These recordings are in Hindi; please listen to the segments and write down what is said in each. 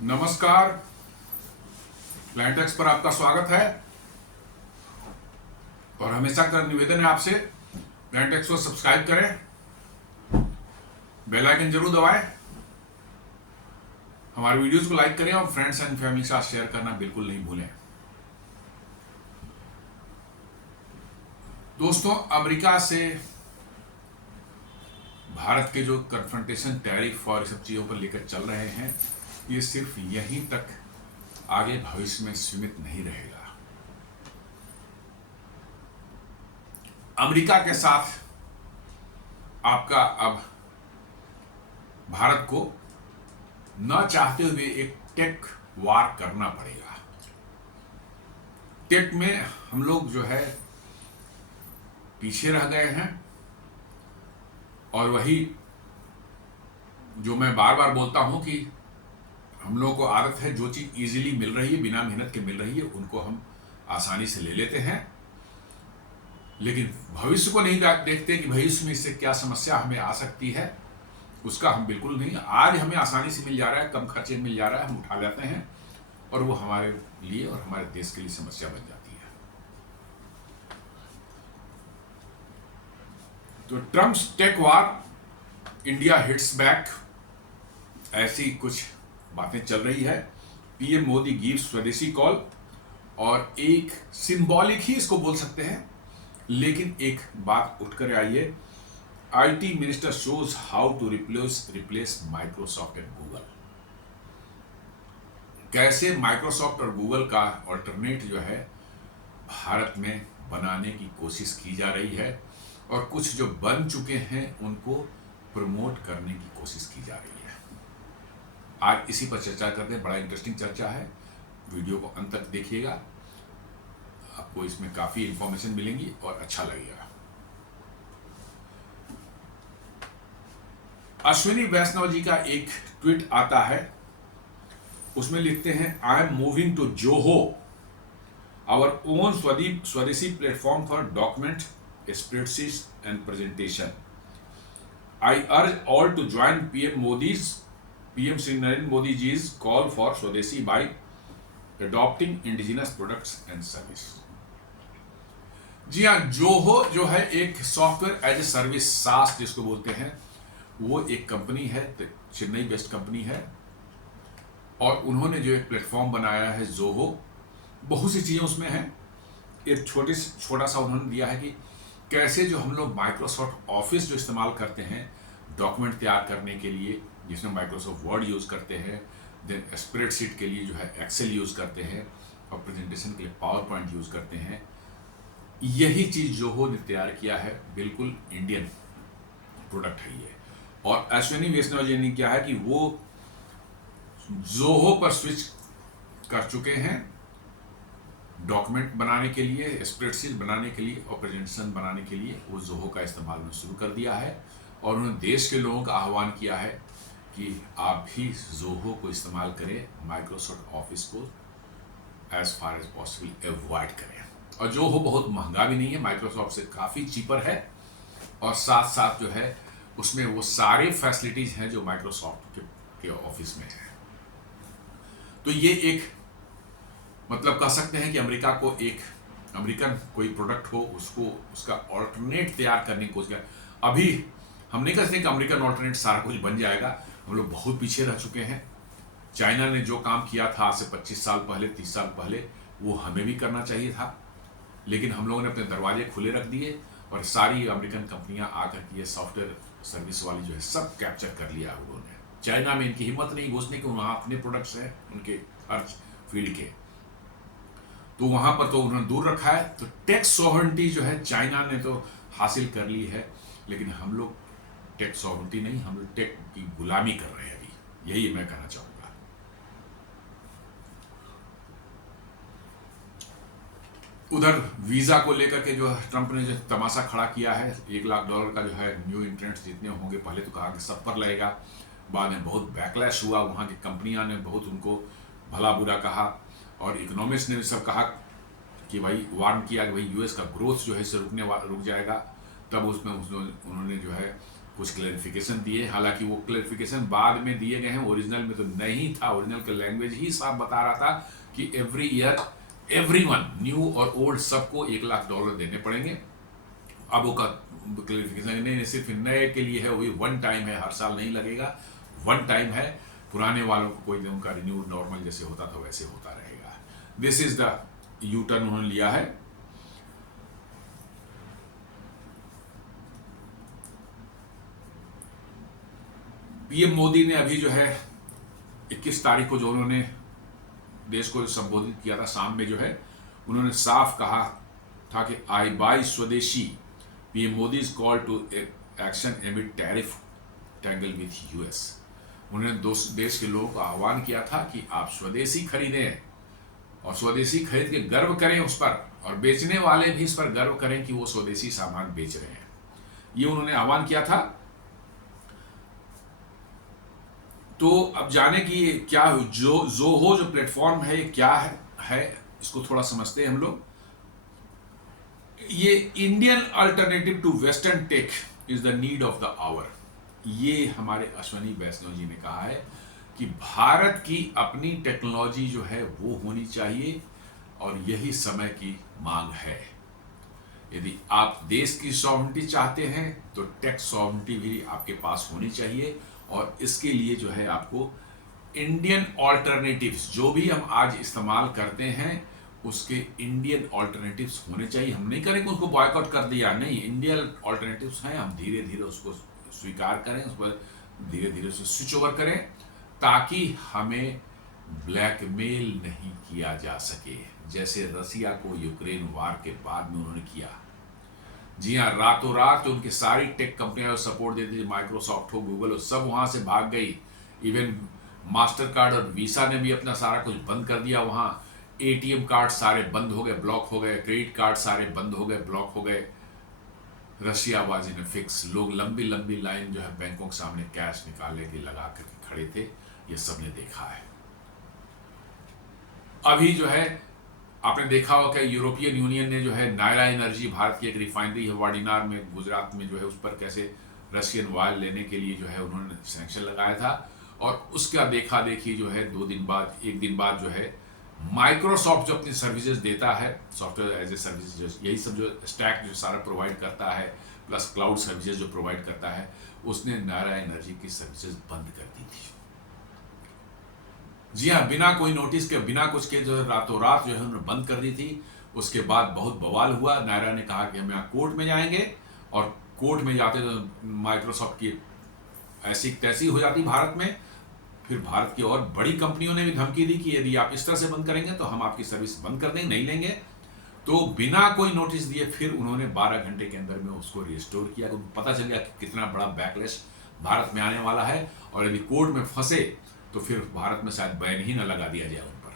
नमस्कार। प्लांटेक्स पर आपका स्वागत है और हमेशा का निवेदन है आपसे, प्लांटेक्स को सब्सक्राइब करें, बेल आइकन जरूर दबाएं, हमारे वीडियोस को लाइक करें और फ्रेंड्स एंड फैमिली के साथ शेयर करना बिल्कुल नहीं भूलें। दोस्तों, अमेरिका से भारत के जो कन्फ्रंटेशन, टैरिफ और सब चीज़ों पर लेकर चल रहे हैं, ये सिर्फ यहीं तक आगे भविष्य में सीमित नहीं रहेगा। अमेरिका के साथ आपका अब भारत को न चाहते हुए एक टेक वार करना पड़ेगा। टेक में हम लोग जो है पीछे रह गए हैं और वही जो मैं बार बार बोलता हूं कि हम लोगों को आदत है, जो चीज इजीली मिल रही है, बिना मेहनत के मिल रही है, उनको हम आसानी से ले लेते हैं, लेकिन भविष्य को नहीं देखते कि भविष्य में इससे क्या समस्या हमें आ सकती है। उसका हम बिल्कुल नहीं, आज हमें आसानी से मिल जा रहा है, कम खर्चे में मिल जा रहा है, हम उठा लेते हैं और वो हमारे लिए और हमारे देश के लिए समस्या बन जाती है। तो ट्रम्प्स टेक वार, इंडिया हिट्स बैक, ऐसी कुछ बातें चल रही है। पीएम मोदी गिव्स स्वदेशी कॉल, और एक सिंबॉलिक ही इसको बोल सकते हैं, लेकिन एक बात उठकर आई है, IT minister shows how to replace Microsoft and Google. कैसे माइक्रोसॉफ्ट और गूगल का ऑल्टरनेट जो है भारत में बनाने की कोशिश की जा रही है, और कुछ जो बन चुके हैं उनको प्रमोट करने की कोशिश की जा रही है। आज इसी पर चर्चा करते हैं। बड़ा इंटरेस्टिंग चर्चा है, वीडियो को अंत तक देखिएगा, आपको इसमें काफी इंफॉर्मेशन मिलेंगी और अच्छा लगेगा। अश्विनी वैष्णव जी का एक ट्वीट आता है, उसमें लिखते हैं, I am moving to Zoho, our own swadeshi platform for document, spreadsheets and presentation. I urge all to join PM Shri Narendra Modi जी's call for swadeshi by adopting indigenous products and service. जी हाँ, जोहो जो है एक सॉफ्टवेयर एज ए सर्विस, सास जिसको बोलते हैं, वो एक कंपनी है, चेन्नई बेस्ड कंपनी है, और उन्होंने जो एक प्लेटफॉर्म बनाया है जोहो, बहुत सी चीज़ें उसमें हैं। एक छोटा सा उन्होंने दिया है कि कैसे जो हम लोग माइक्रोसॉफ्ट ऑफिस जो इस्तेमाल करते हैं डॉक्यूमेंट तैयार करने के लिए, जिसमें माइक्रोसॉफ्ट वर्ड यूज़ करते हैं, देन स्प्रेडशीट के लिए जो है एक्सेल यूज़ करते हैं, और प्रेजेंटेशन के लिए पावर पॉइंट यूज़ करते हैं, यही चीज़ जोहो ने तैयार किया है। बिल्कुल इंडियन प्रोडक्ट है ये। और अश्विनी वैष्णव जी ने क्या है कि वो जोहो पर स्विच कर चुके हैं डॉक्यूमेंट बनाने के लिए, स्प्रेडशीट बनाने के लिए और प्रेजेंटेशन बनाने के लिए। वो जोहो का इस्तेमाल में शुरू कर दिया है, और उन्होंने देश के लोगों का आह्वान किया है कि आप भी जोहो को इस्तेमाल करें, माइक्रोसॉफ्ट ऑफिस को as far as possible avoid करें। और जोहो बहुत महंगा भी नहीं है, माइक्रोसॉफ्ट से काफ़ी चीपर है, और साथ साथ जो है उसमें वो सारे फैसिलिटीज हैं जो माइक्रोसॉफ्ट के ऑफिस में है। तो ये एक मतलब कह सकते हैं कि अमेरिका को एक अमेरिकन कोई प्रोडक्ट हो, उसको उसका ऑल्टरनेट तैयार करने की कोशिश। अभी हम नहीं कह सकते कि अमेरिकन ऑल्टरनेट सारा कुछ बन जाएगा, हम लोग बहुत पीछे रह चुके हैं। चाइना ने जो काम किया था आज से 25 साल पहले, 30 साल पहले, वो हमें भी करना चाहिए था, लेकिन हम लोगों ने अपने दरवाजे खुले रख दिए, और सारी अमेरिकन कंपनियां आकर के ये सॉफ्टवेयर सर्विस वाली जो है सब कैप्चर कर लिया उन्होंने। चाइना में इनकी हिम्मत नहीं घुसने की, वहाँ अपने प्रोडक्ट्स हैं उनके हर फील्ड के, तो वहाँ पर तो उन्होंने दूर रखा है। तो टेक सॉवरेंटी जो है चाइना ने तो हासिल कर ली है, लेकिन हम लोग टेक सॉवरेंटी नहीं, हम लोग टेक की गुलामी कर रहे हैं अभी, यही मैं कहना चाहूँगा। उधर वीज़ा को लेकर के जो ट्रंप ने जो तमाशा खड़ा किया है, $1 लाख का जो है न्यू इंट्रेंट्स जितने होंगे, पहले तो कहा कि सब पर लगेगा, बाद में बहुत बैकलैश हुआ, वहाँ की कंपनियां ने बहुत उनको भला बुरा कहा, और इकोनॉमिस्ट ने भी सब कहा कि भाई वार्न किया कि भाई यूएस का ग्रोथ जो है इससे रुक जाएगा। तब उसमें उन्होंने जो है कुछ क्लैरिफिकेशन दिए, हालांकि वो क्लैरिफिकेशन बाद में दिए गए हैं, ओरिजिनल में तो नहीं था। ओरिजिनल का लैंग्वेज ही साफ बता रहा था कि एवरी ईयर एवरीवन, न्यू और ओल्ड, सबको $1,00,000 देने पड़ेंगे। अब वो का क्लैरिफिकेशन नहीं, सिर्फ नए के लिए है, वो भी वन टाइम है, हर साल नहीं लगेगा, वन टाइम है। पुराने वालों को कोई उनका रिन्यू नॉर्मल जैसे होता था वैसे होता रहेगा। This is the U turn उन्होंने लिया है। पीएम मोदी ने अभी जो है 21 तारीख को जो उन्होंने देश को संबोधित किया था, शाम में जो है उन्होंने साफ कहा था कि I buy swadeshi. PM Modi is call to action amid tariff tangle with US. उन्होंने देश के लोगों को आह्वान किया था कि आप स्वदेशी खरीदें और स्वदेशी खरीद के गर्व करें उस पर, और बेचने वाले भी इस पर गर्व करें कि वो स्वदेशी सामान बेच रहे हैं। ये उन्होंने आह्वान किया था। तो अब जाने की क्या ज़ोहो जो प्लेटफॉर्म है ये क्या है इसको थोड़ा समझते हैं हम लोग। ये Indian alternative to western tech is the need of the hour. ये हमारे अश्वनी वैष्णव जी ने कहा है कि भारत की अपनी टेक्नोलॉजी जो है वो होनी चाहिए और यही समय की मांग है। यदि आप देश की सॉवरेनिटी चाहते हैं तो टेक सॉवरेनिटी भी आपके पास होनी चाहिए, और इसके लिए जो है आपको इंडियन ऑल्टरनेटिव्स जो भी हम आज इस्तेमाल करते हैं उसके इंडियन ऑल्टरनेटिव्स होने चाहिए। हम नहीं करेंगे उसको बॉयकॉट कर दिया, नहीं, इंडियन ऑल्टरनेटिव्स हैं, हम धीरे धीरे उसको स्वीकार करें, उस पर धीरे धीरे उसे स्विच ओवर करें ताकि हमें ब्लैकमेल नहीं किया जा सके, जैसे रसिया को यूक्रेन वार के बाद में उन्होंने किया। जी हाँ, रातों रात उनकी सारी टेक कंपनियां सपोर्ट देती थी, माइक्रोसॉफ्ट हो, गूगल हो, सब वहां से भाग गई। इवन मास्टर कार्ड और वीसा ने भी अपना सारा कुछ बंद कर दिया। वहां एटीएम कार्ड सारे बंद हो गए, ब्लॉक हो गए, क्रेडिट कार्ड सारे बंद हो गए, ब्लॉक हो गए। Russia was in fix. लोग लंबी लंबी लाइन जो है बैंकों के सामने कैश निकालने के लगा करके खड़े थे, ये सबने देखा है। अभी जो है आपने देखा होगा कि यूरोपियन यूनियन ने जो है नायरा एनर्जी, भारत की एक रिफाइनरी है वाडिनार में, गुजरात में, जो है उस पर कैसे रशियन ऑयल लेने के लिए जो है उन्होंने सैंक्शन लगाया था। और उसका देखा देखी जो है एक दिन बाद जो है माइक्रोसॉफ्ट जो अपनी सर्विसेज देता है, सॉफ्टवेयर एज ए सर्विस, यही सब जो स्टैक जो सारा प्रोवाइड करता है, प्लस क्लाउड सर्विसेज जो प्रोवाइड करता है, उसने नायरा एनर्जी की सर्विसेज बंद कर दी थी। जी हाँ, बिना कोई नोटिस के, बिना कुछ के जो है रातों रात जो है उन्होंने बंद कर दी थी। उसके बाद बहुत बवाल हुआ। नायरा ने कहा कि हम यहाँ कोर्ट में जाएंगे, और कोर्ट में जाते तो माइक्रोसॉफ्ट की ऐसी तैसी हो जाती भारत में। फिर भारत की और बड़ी कंपनियों ने भी धमकी दी कि यदि आप इस तरह से बंद करेंगे तो हम आपकी सर्विस बंद कर देंगे, नहीं लेंगे। तो बिना कोई नोटिस दिए फिर उन्होंने 12 घंटे के अंदर में उसको रिस्टोर किया। उनको पता चल गया कि कितना बड़ा बैकलैश भारत में आने वाला है, और यदि कोर्ट में फंसे तो फिर भारत में शायद बैन ही न लगा दिया जाए उन पर,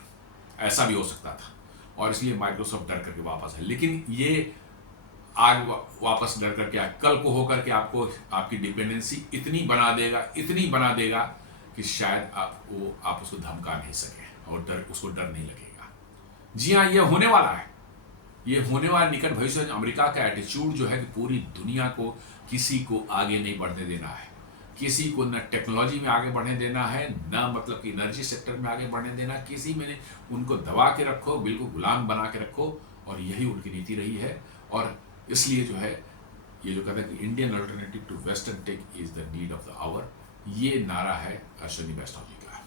ऐसा भी हो सकता था। और इसलिए माइक्रोसॉफ्ट डर करके वापस है। लेकिन ये आज वापस डर करके कल को होकर के आपको आपकी डिपेंडेंसी इतनी बना देगा कि शायद आप उसको धमका नहीं सके और उसको डर नहीं लगेगा। जी हाँ, ये होने वाला है। ये होने वाला निकट भविष्य। अमेरिका का एटीट्यूड जो है कि पूरी दुनिया को किसी को आगे नहीं बढ़ने देना है, किसी को न टेक्नोलॉजी में आगे बढ़ने देना है, न मतलब कि एनर्जी सेक्टर में आगे बढ़ने देना, किसी में उनको दबा के रखो, बिल्कुल गुलाम बना के रखो, और यही उनकी नीति रही है। और इसलिए जो है ये जो कहते हैं कि Indian alternative to western tech is the need of the hour, ये नारा है अश्विनी वैष्णव जी का।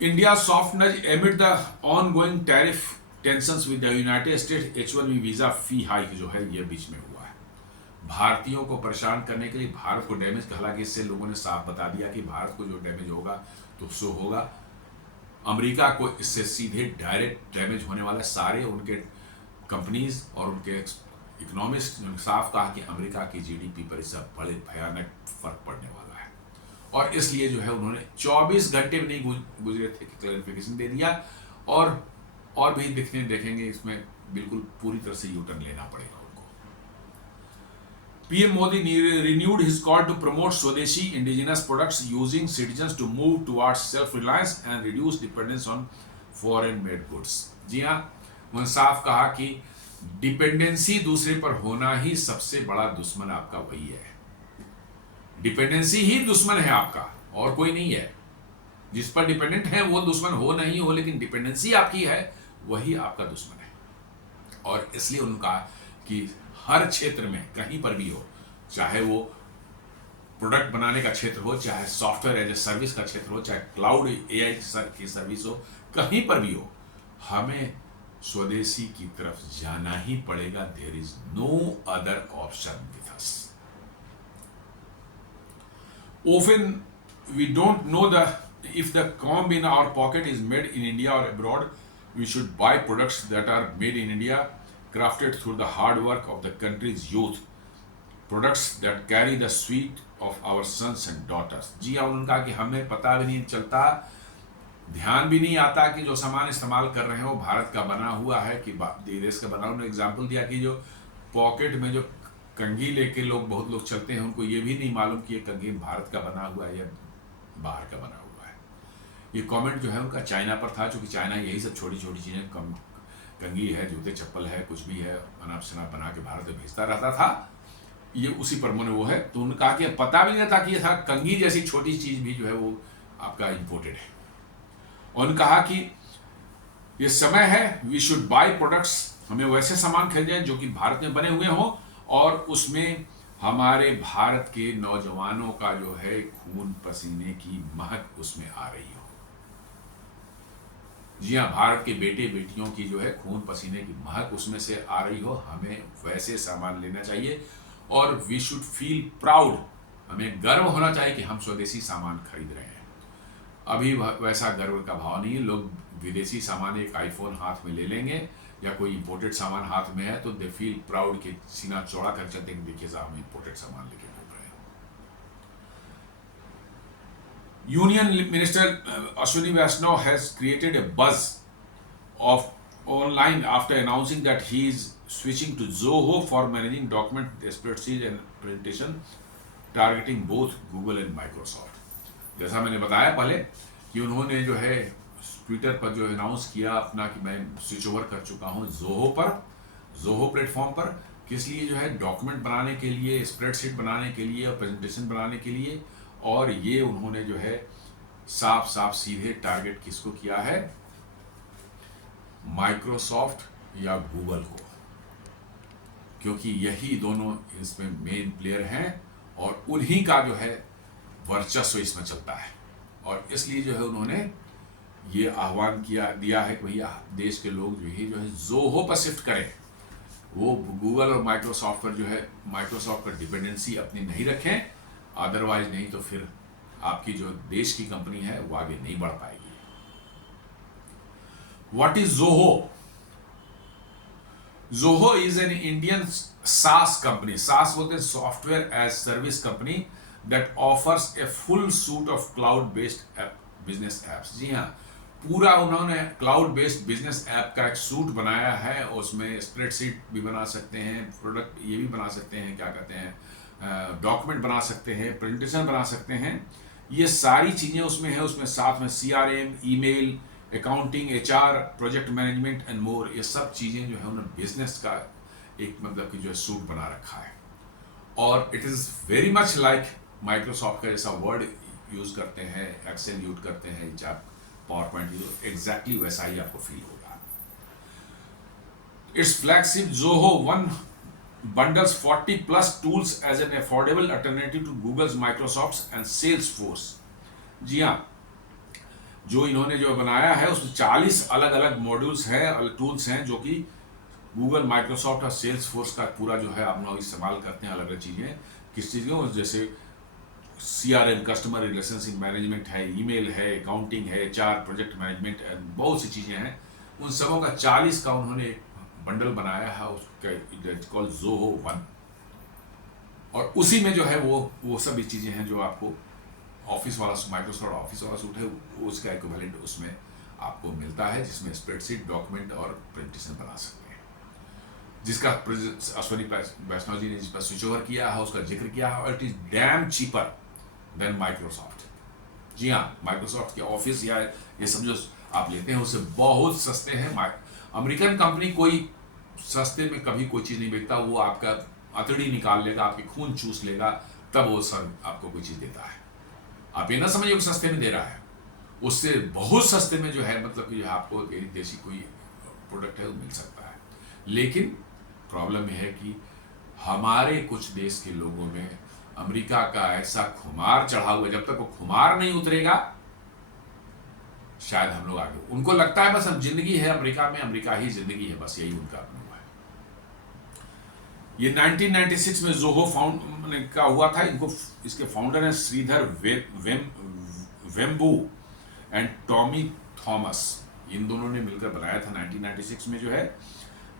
इंडिया सॉफ्ट नज एमिड the ongoing tariff tensions with the United states. H1B visa fee hike जो है ये बीच में हुआ है भारतीयों को परेशान करने के लिए, भारत को डैमेज। हालांकि इससे लोगों ने साफ बता दिया कि भारत को जो डैमेज होगा तो सो होगा, अमेरिका को इससे सीधे डायरेक्ट डैमेज होने वाला। सारे उनके कंपनीज और उनके इकोनॉमिस्ट ने साफ कहा कि अमेरिका की जीडीपी पर इससे बड़े भयानक फर्क पड़ने वाला है। और इसलिए जो है उन्होंने 24 घंटे में नहीं गुजरे थे कि क्लैरिफिकेशन दे दिया, और भी देखेंगे इसमें बिल्कुल पूरी तरह से यूटर्न लेना पड़ेगा उनको। PM Modi renewed his call to promote Swadeshi indigenous products, using citizens to move towards self-reliance and reduce dependence on foreign-made goods। जी हाँ, उन्होंने साफ कहा कि डिपेंडेंसी दूसरे पर होना ही सबसे बड़ा दुश्मन आपका वही है। डिपेंडेंसी ही दुश्मन है आपका, और कोई नहीं है। जिस पर डिपेंडेंट है वो दुश्मन हो नहीं हो, लेकिन डिपेंडेंसी आपकी है वही आपका दुश्मन है। और इसलिए उनका कि हर क्षेत्र में कहीं पर भी हो, चाहे वो प्रोडक्ट बनाने का क्षेत्र हो, चाहे सॉफ्टवेयर एज ए सर्विस का क्षेत्र हो, चाहे क्लाउड एआई की सर्विस हो, कहीं पर भी हो, हमें स्वदेशी की तरफ जाना ही पड़ेगा। There is no other option with us. Often we don't know if the comb in our pocket is made in India or abroad. We should buy products that are made in India, crafted through the hard work of the country's youth. Products that carry the sweet of our sons and daughters. जी हाँ, उन्होंने कहा कि हमें पता भी नहीं चलता, ध्यान भी नहीं आता कि जो सामान इस्तेमाल कर रहे हैं वो भारत का बना हुआ है कि देश का बना। उन्होंने एग्जाम्पल दिया कि जो पॉकेट में जो कंघी लेके बहुत लोग चलते हैं, उनको ये भी नहीं मालूम कि ये कंघी भारत का बना हुआ है या बाहर का बना हुआ है। ये कमेंट जो है उनका चाइना पर था, क्योंकि चाइना यही सब छोटी छोटी चीज़ें, कंघी है, जूते चप्पल है, कुछ भी है, अनाप शनाप बना के भारत में भेजता रहता था। ये उसी पर मोने वो है। तो उन्होंने कहा कि पता भी नहीं था कि ये था कंघी जैसी छोटी चीज़ भी जो है वो आपका इम्पोर्टेड है। और उन्होंने कहा कि ये समय है, वी शुड बाय प्रोडक्ट्स, हमें वैसे सामान खरीदें जो कि भारत में बने हुए हों और उसमें हमारे भारत के नौजवानों का जो है खून पसीने की महक उसमें आ रही हो। जी हाँ, भारत के बेटे बेटियों की जो है खून पसीने की महक उसमें से आ रही हो। हमें वैसे सामान लेना चाहिए और वी शुड फील प्राउड, हमें गर्व होना चाहिए कि हम स्वदेशी सामान खरीद रहे हैं। अभी वैसा गर्व का भाव नहीं है। लोग विदेशी सामान, एक आईफोन हाथ में ले लेंगे या कोई इंपोर्टेड सामान हाथ में है तो दे फील प्राउड के सीना चौड़ा कर चलते हैं, देखिए साहब हम इंपोर्टेड सामान लेके घूम रहे हैं। Union minister Ashwini Vaishnaw has created a buzz of online after announcing that he is switching to Zoho for managing document spreadsheet and presentation targeting both Google and Microsoft. जैसा मैंने बताया पहले कि उन्होंने जो है ट्विटर पर जो अनाउंस किया अपना कि मैं स्विच ओवर कर चुका हूँ जोहो प्लेटफॉर्म पर। किस लिए? जो है डॉक्यूमेंट बनाने के लिए, स्प्रेडशीट बनाने के लिए और प्रेजेंटेशन बनाने के लिए। और ये उन्होंने जो है साफ सीधे टारगेट किसको किया है? माइक्रोसॉफ्ट या गूगल को, क्योंकि यही दोनों इसमें मेन प्लेयर हैं और उन्हीं का जो है वर्चस्व इसमें चलता है। और इसलिए जो है उन्होंने ये आह्वान दिया है कि भैया देश के लोग जो है जोहो पर शिफ्ट करें, वो गूगल और माइक्रोसॉफ्ट पर जो है माइक्रोसॉफ्ट पर डिपेंडेंसी अपनी नहीं रखें, अदरवाइज नहीं तो फिर आपकी जो देश की कंपनी है वो आगे नहीं बढ़ पाएगी। What is Zoho? Zoho is an Indian SaaS company, SaaS बोलते हैं software as service company, that offers a full suite of cloud based business apps. जी हाँ, पूरा उन्होंने क्लाउड बेस्ड बिजनेस ऐप का एक सूट बनाया है। उसमें स्प्रेडशीट भी बना सकते हैं, प्रोडक्ट ये भी बना सकते हैं, क्या कहते हैं, डॉक्यूमेंट बना सकते हैं, प्रेजेंटेशन बना सकते हैं, ये सारी चीज़ें उसमें है। उसमें साथ में CRM, email, accounting, HR, project management and more, ये सब चीज़ें जो है उन्होंने बिजनेस का एक मतलब कि जो है सूट बना रखा है। और it is very much like Microsoft का जैसा वर्ड यूज़ करते हैं, एक्सेल यूज करते हैं, जब पावर पॉइंट एग्जैक्टली वैसा ही आपको फील होगा। It's flagship Zoho one bundles 40+ tools as an affordable alternative to Google's, Microsoft's and Salesforce। जी हाँ, जो इन्होंने जो बनाया है उसमें 40 अलग अलग मॉड्यूल्स हैं, टूल्स हैं, जो कि गूगल, माइक्रोसॉफ्ट और सेल्सफोर्स का पूरा जो है आप लोग इस्तेमाल करते हैं। अलग अलग चीज़ें, किस चीज़ की? जैसे CRM, कस्टमर रिलेशनशिप मैनेजमेंट है, ईमेल है, अकाउंटिंग है, HR, प्रोजेक्ट मैनेजमेंट एंड बहुत सी चीज़ें हैं। उन सबों का 40 का उन्होंने बंडल बनाया है, उसका कॉल्ड जोहो वन। और उसी में जो है वो सभी चीज़ें हैं जो आपको ऑफिस वाला, माइक्रोसॉफ्ट ऑफिस वाला सूट है, उसका इक्विवेलेंट उसमें आपको मिलता है, जिसमें स्प्रेडशीट, डॉक्यूमेंट और प्रेजेंटेशन बना सकते हैं। जिसका अश्विनी वैष्णव जी ने जिस पर स्विच ओवर किया है उसका जिक्र किया है। और it is damn cheaper than Microsoft. जी हाँ, माइक्रोसॉफ्ट के ऑफिस या ये सब जो आप लेते हैं उससे बहुत सस्ते हैं। अमेरिकन कंपनी कोई सस्ते में कभी कोई चीज़ नहीं बेचता, वो आपका अतड़ी निकाल लेगा, आपकी खून चूस लेगा, तब वो सर आपको कोई चीज़ देता है। आप ये ना समझिए कि सस्ते में दे रहा है, उससे बहुत सस्ते में जो है मतलब कि आपको देसी कोई प्रोडक्ट है वो मिल सकता है। लेकिन प्रॉब्लम यह है कि हमारे कुछ देश के लोगों में अमेरिका का ऐसा खुमार चढ़ा हुआ है, जब तक वो खुमार नहीं उतरेगा शायद हम लोग आगे, उनको लगता है बस अब जिंदगी है अमेरिका में, अमेरिका ही जिंदगी है, बस यही उनका अनुभव है। ये 1996 में जोहो फाउंड का हुआ था। इनको इसके फाउंडर हैं श्रीधर वेम्बू एंड टॉमी थॉमस, इन दोनों ने मिलकर बनाया था 1996 में जो है।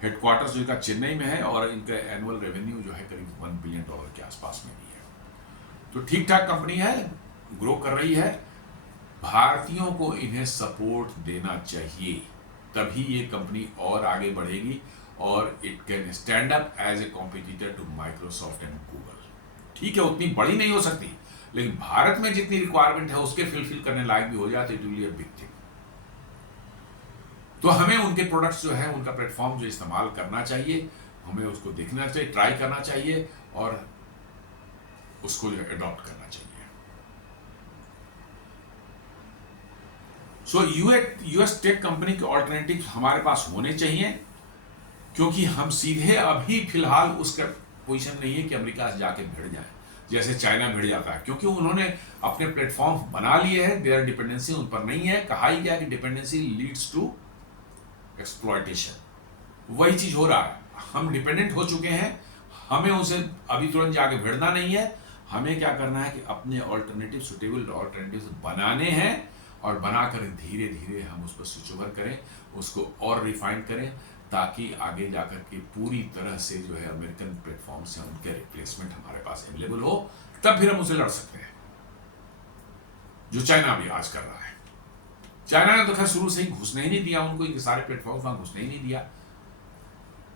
हेडक्वार्टर्स जो इनका चेन्नई में है और इनका एनुअल रेवेन्यू जो है करीब $1 बिलियन के आसपास में भी है। तो ठीक ठाक कंपनी है, ग्रो कर रही है। भारतीयों को इन्हें सपोर्ट देना चाहिए, तभी ये कंपनी और आगे बढ़ेगी और it can stand up as a competitor to Microsoft and Google. ठीक है, उतनी बड़ी नहीं हो सकती, लेकिन भारत में जितनी रिक्वायरमेंट है उसके फुलफिल करने लायक भी हो जाए तो it will be a big thing. तो हमें उनके प्रोडक्ट्स जो है, उनका प्लेटफॉर्म जो इस्तेमाल करना चाहिए, हमें उसको देखना चाहिए, ट्राई करना चाहिए और उसको अडॉप्ट करना चाहिए। सो यूएस टेक कंपनी के ऑल्टरनेटिव हमारे पास होने चाहिए, क्योंकि हम सीधे अभी फिलहाल उसका पोजीशन नहीं है कि अमेरिका से जाके भिड़ जाए जैसे चाइना भिड़ जाता है, क्योंकि उन्होंने अपने प्लेटफॉर्म बना लिए हैं, देयर डिपेंडेंसी उन पर नहीं है। कहा ही गया कि डिपेंडेंसी लीड्स टू एक्सप्लॉयटेशन, वही चीज हो रहा है। हम डिपेंडेंट हो चुके हैं, हमें उसे अभी तुरंत जाके भिड़ना नहीं है। हमें क्या करना है कि अपने ऑल्टरनेटिव, सुटेबल ऑल्टरनेटिव बनाने हैं और बनाकर धीरे धीरे हम उस पर स्विच ओवर करें, उसको और रिफाइन करें, ताकि आगे जाकर के पूरी तरह से जो है अमेरिकन प्लेटफॉर्म से उनके रिप्लेसमेंट हमारे पास अवेलेबल हो, तब फिर हम उसे लड़ सकते हैं, जो चाइना भी आज कर रहा है। चाइना ने तो खैर शुरू से ही घुसने ही नहीं दिया उनको, इनके सारे प्लेटफॉर्म वहां घुसने ही नहीं दिया।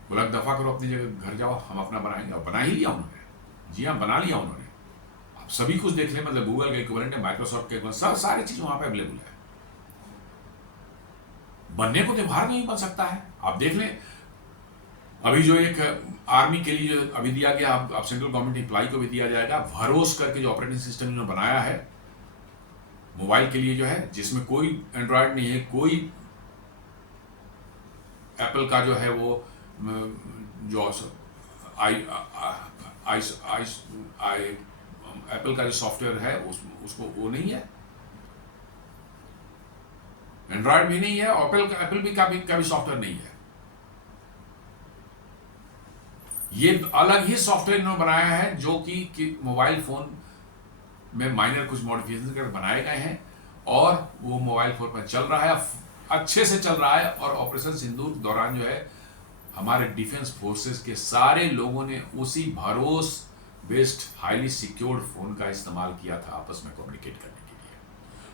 बोला दफा करो, अपनी जगह घर जाओ, हम अपना बनाएंगे, और बना ही लिया उन्होंने। जी हाँ, बना लिया उन्होंने। आप सभी कुछ देख लें, मतलब गूगल के इक्विवेलेंट है, माइक्रोसॉफ्ट के इक्विवेलेंट, सब सारी चीज वहां पे अवेलेबल है। बनने को तो भारत में ही बन सकता है। आप देख लें, अभी जो एक आर्मी के लिए जो अभी दिया गया, अब सेंट्रल गवर्नमेंट एम्प्लॉय को भी दिया जाएगा, भरोस करके जो ऑपरेटिंग सिस्टम इन्होंने बनाया है मोबाइल के लिए जो है, जिसमें कोई एंड्रॉयड नहीं है, कोई एप्पल का जो है वो जो एप्पल का जो सॉफ्टवेयर है उसको वो नहीं है, एंड्रॉयड भी नहीं है, एप्पल भी का भी सॉफ्टवेयर नहीं है। ये अलग ही सॉफ्टवेयर इन्होंने बनाया है, जो कि मोबाइल फोन में माइनर कुछ मॉडिफिकेशन कर बनाए गए हैं, और वो मोबाइल फोन पर चल रहा है, अच्छे से चल रहा है। और ऑपरेशन सिंदूर के दौरान जो है हमारे डिफेंस फोर्सेस के सारे लोगों ने उसी भरोस बेस्ड हाईली सिक्योर्ड फोन का इस्तेमाल किया था आपस में कम्युनिकेट करने के लिए,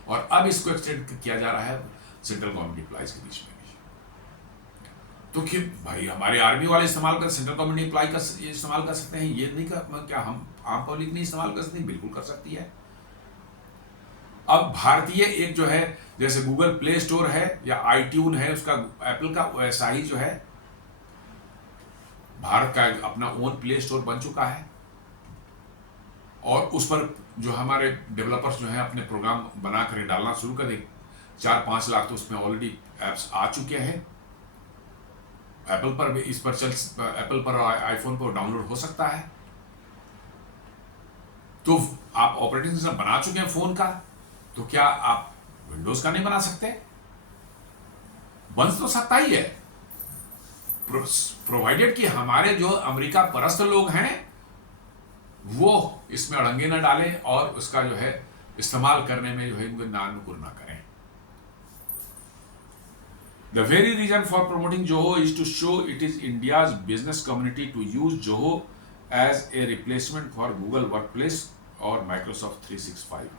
और अब इसको एक्सटेंड किया जा रहा है सेंट्रल गवर्नमेंट एम्प्लॉइज के बीच में भी। तो कि भाई हमारे आर्मी वाले इस्तेमाल कर, सेंट्रल गवर्नमेंट एम्प्लॉय का इस्तेमाल कर सकते हैं, ये नहीं कर, क्या हम आम पब्लिक नहीं इस्तेमाल कर सकती? बिल्कुल कर सकती है। अब भारतीय एक जो है, जैसे गूगल प्ले स्टोर है या आईट्यून है उसका एप्पल का, वैसा ही जो है भारत का अपना ओन प्ले स्टोर बन चुका है, और उस पर जो हमारे डेवलपर्स जो हैं अपने प्रोग्राम बना कर डालना शुरू कर दे। 4-5 लाख तो उसमें ऑलरेडी एप्स आ चुके हैं। एप्पल पर भी इस पर एप्पल पर आईफोन पर डाउनलोड हो सकता है। तो आप ऑपरेटिंग सिस्टम बना चुके हैं फोन का, तो क्या आप विंडोज का नहीं बना सकते? बन तो सकता ही है, प्रोवाइडेड कि हमारे जो अमेरिका परस्त लोग हैं वो इसमें अड़ंगे न डालें और उसका जो है इस्तेमाल करने में जो है इनको नानुकुर ना करें। The very reason for promoting Zoho is to show it is India's business community to use Zoho as a replacement for Google Workplace और Microsoft 365।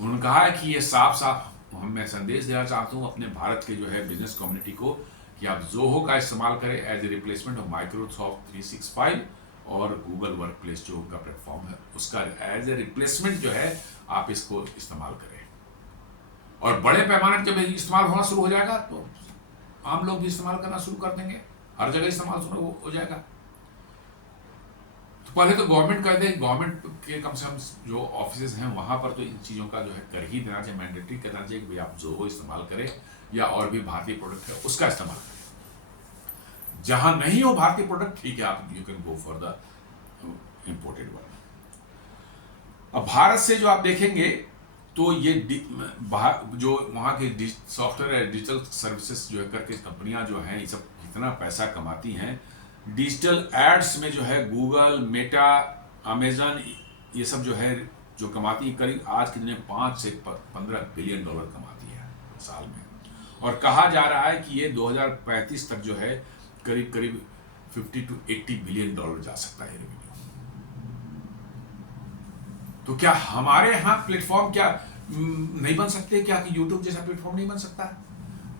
उन्होंने कहा है कि ये साफ साफ मैं संदेश देना चाहता हूँ अपने भारत के जो है बिजनेस कम्युनिटी को, कि आप Zoho का इस्तेमाल करें as a replacement of Microsoft 365 और Google Workplace जो उनका प्लेटफॉर्म है, उसका एज ए रिप्लेसमेंट जो है आप इसको इस्तेमाल करें। और बड़े पैमाने पर जब इस्तेमाल होना शुरू हो जाएगा तो आम लोग भी इस्तेमाल करना शुरू कर देंगे। हर जगह इस्तेमाल हो जाएगा। तो पहले तो गवर्नमेंट कर दे, गवर्नमेंट के कम से कम जो ऑफिस हैं वहां पर तो इन चीज़ों का जो है कर ही देना चाहिए, मैंडेटरी करना चाहिए कि भाई आप जो इस्तेमाल करें या और भी भारतीय प्रोडक्ट है उसका इस्तेमाल करें। जहां नहीं हो भारतीय प्रोडक्ट, ठीक है, आप you can go for the imported one. अब भारत से जो आप देखेंगे तो ये जो वहाँ के सॉफ्टवेयर डिजिटल सर्विसेज जो है करके कंपनियां जो हैं ये सब कितना पैसा कमाती हैं। डिजिटल एड्स में जो है गूगल, मेटा, अमेजन, ये सब जो है जो कमाती है करीब आज के दिन में 5 से 15 बिलियन डॉलर कमाती है साल में। और कहा जा रहा है कि ये 2035 तक जो है करीब करीब 50 to 80 बिलियन डॉलर जा सकता है रेवेन्यू। तो क्या हमारे यहाँ प्लेटफॉर्म क्या नहीं बन सकते क्या? कि यूट्यूब जैसा प्लेटफॉर्म नहीं बन सकता,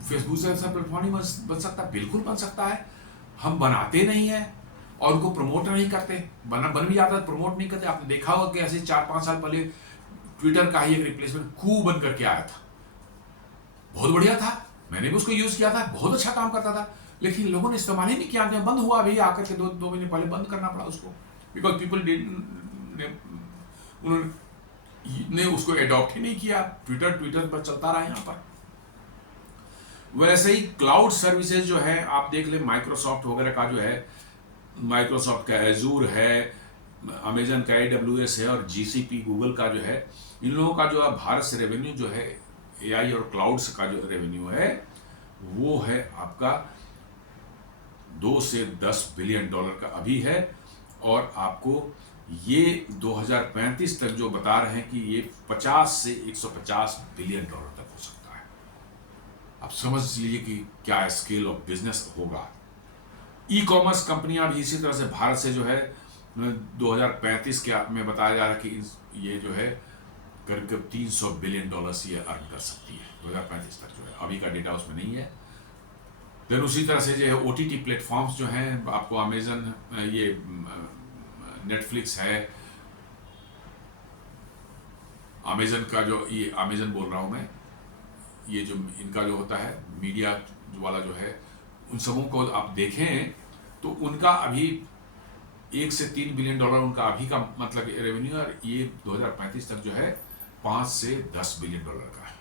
फेसबुक जैसा प्लेटफॉर्म नहीं बन सकता? बिल्कुल बन सकता है। हम बनाते नहीं है और उनको प्रमोट नहीं करते, बन भी जाता है प्रमोट नहीं करते। आपने देखा होगा कि ऐसे 4-5 साल पहले ट्विटर का ही एक रिप्लेसमेंट कू बन करके आया था, बहुत बढ़िया था, मैंने भी उसको यूज किया था, बहुत अच्छा काम करता था, लेकिन लोगों ने इस्तेमाल ही नहीं किया। बंद हुआ अभी आकर के 2 महीने पहले बंद करना पड़ा उसको, बिकॉज पीपल उन्होंने उसको एडॉप्ट ही नहीं किया। ट्विटर पर चलता रहा यहाँ पर। वैसे ही क्लाउड सर्विसेज जो है आप देख ले, माइक्रोसॉफ्ट वगैरह का जो है, माइक्रोसॉफ्ट का एजूर है, अमेजन का AWS है और GCP गूगल का जो है, इन लोगों का जो है भारत से रेवेन्यू जो है AI और क्लाउड्स का जो रेवेन्यू है वो है आपका 2 से 10 बिलियन डॉलर का अभी है। और आपको ये 2035 तक जो बता रहे हैं कि ये 50 से 150 बिलियन डॉलर तक हो सकता है। आप समझ लीजिए कि क्या स्केल ऑफ बिजनेस होगा। ई कॉमर्स कंपनियां भी इसी तरह से भारत से जो है 2035 के में बताया जा रहा है कि ये जो है करीब 300 बिलियन डॉलर ये अर्न कर सकती है 2035 तक जो है। अभी का डेटा उसमें नहीं है। फिर उसी तरह से जो है OTT प्लेटफॉर्म्स जो हैं आपको अमेजन, ये नेटफ्लिक्स है, अमेजन का जो, ये अमेजन बोल रहा हूं मैं, ये जो इनका जो होता है मीडिया वाला जो है, उन सबों को आप देखें तो उनका अभी 1 से 3 बिलियन डॉलर उनका अभी का मतलब रेवेन्यू, और ये 2035 तक जो है 5 से 10 बिलियन डॉलर का है।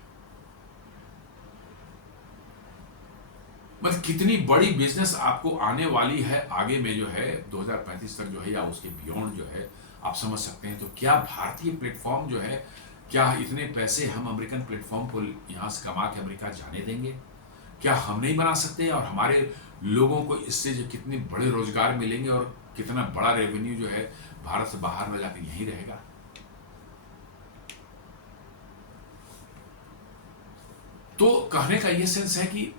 मतलब कितनी बड़ी बिजनेस आपको आने वाली है आगे में जो है 2035 तक जो है, या उसके बियॉन्ड जो है, आप समझ सकते हैं। तो क्या भारतीय प्लेटफॉर्म जो है, क्या इतने पैसे हम अमेरिकन प्लेटफॉर्म को यहाँ से कमा के अमेरिका जाने देंगे? क्या हम नहीं बना सकते? और हमारे लोगों को इससे जो कितने बड़े रोजगार मिलेंगे और कितना बड़ा रेवेन्यू जो है भारत से बाहर में जाकर यहीं रहेगा। तो कहने का ये सेंस है कि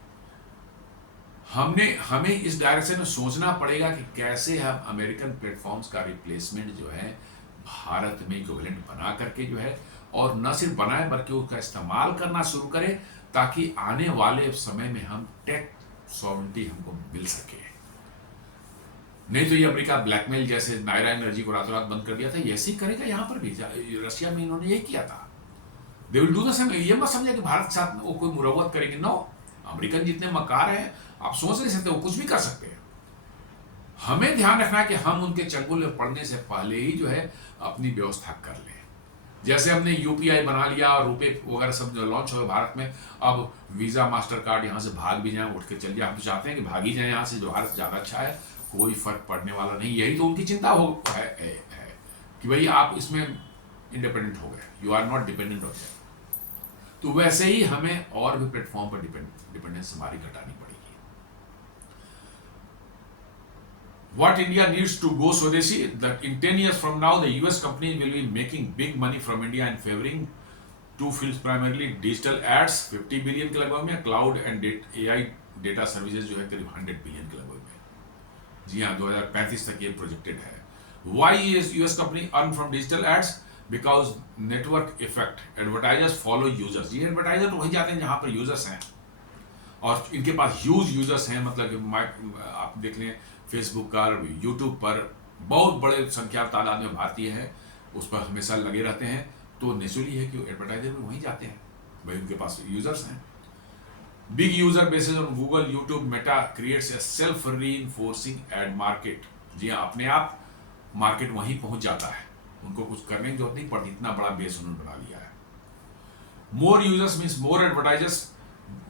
हमें इस डायरेक्शन में सोचना पड़ेगा कि कैसे हम अमेरिकन प्लेटफॉर्म्स का रिप्लेसमेंट जो है भारत में इक्विवेलेंट बना करके जो है, और न सिर्फ बनाए बल्कि उसका इस्तेमाल करना शुरू करें, ताकि आने वाले समय में हम टेक सॉवरेंटी हमको मिल सके। नहीं तो ये अमेरिका ब्लैकमेल जैसे नायरा एनर्जी को रातों रात बंद कर दिया था, ये ऐसे ही करेगा यहाँ पर भी। रशिया में इन्होंने यही किया था। They will do the same. ये मत समझे कि भारत के साथ वो कोई मुरव्वत करेंगे। नो, अमेरिकन जितने मकार हैं आप सोच नहीं सकते, वो कुछ भी कर सकते हैं। हमें ध्यान रखना है कि हम उनके चंगुल में पड़ने से पहले ही जो है अपनी व्यवस्था कर लें। जैसे हमने UPI बना लिया और रुपए वगैरह सब जो लॉन्च हो भारत में, अब वीजा मास्टर कार्ड यहाँ से भाग भी जाए, उठ के चल जाए। हम तो चाहते हैं कि भाग ही जाए यहाँ से, जो भारत ज़्यादा अच्छा है, कोई फर्क पड़ने वाला नहीं। यही तो उनकी चिंता है कि भाई आप इसमें इंडिपेंडेंट हो गए, you are not dependent on that. तो वैसे ही हमें और भी प्लेटफॉर्म पर डिपेंडेंस हमारी घटानी पड़ेगी। What India needs to go Swadeshi, that in 10 years from now, the US companies will be making big money from India and favoring two fields primarily, digital ads 50 billion के लगभग में, cloud and AI data services जो है करीब 100 बिलियन के लगभग में। जी हाँ, 2035 तक ये प्रोजेक्टेड है। Why is US company earn from digital ads? Because network effect, advertisers follow users। ये एडवर्टाइजर तो वहीं जाते हैं जहाँ पर यूजर्स हैं, और इनके पास ह्यूज यूजर्स हैं। मतलब आप देख लें फेसबुक का, यूट्यूब पर बहुत बड़े संख्या तादाद में भारतीय हैं, उस पर हमेशा लगे रहते हैं। तो नेचुरली है कि एडवर्टाइजर भी वहीं जाते हैं, भाई उनके पास यूजर्स हैं। Big user bases on Google, YouTube, Meta creates a self-reinforcing ad market. जी हाँ, अपने आप मार्केट वहीं पहुंच जाता है, उनको कुछ करने की जरूरत नहीं पड़ती, इतना बड़ा बेस उन्होंने बना लिया है। More users means more advertisers,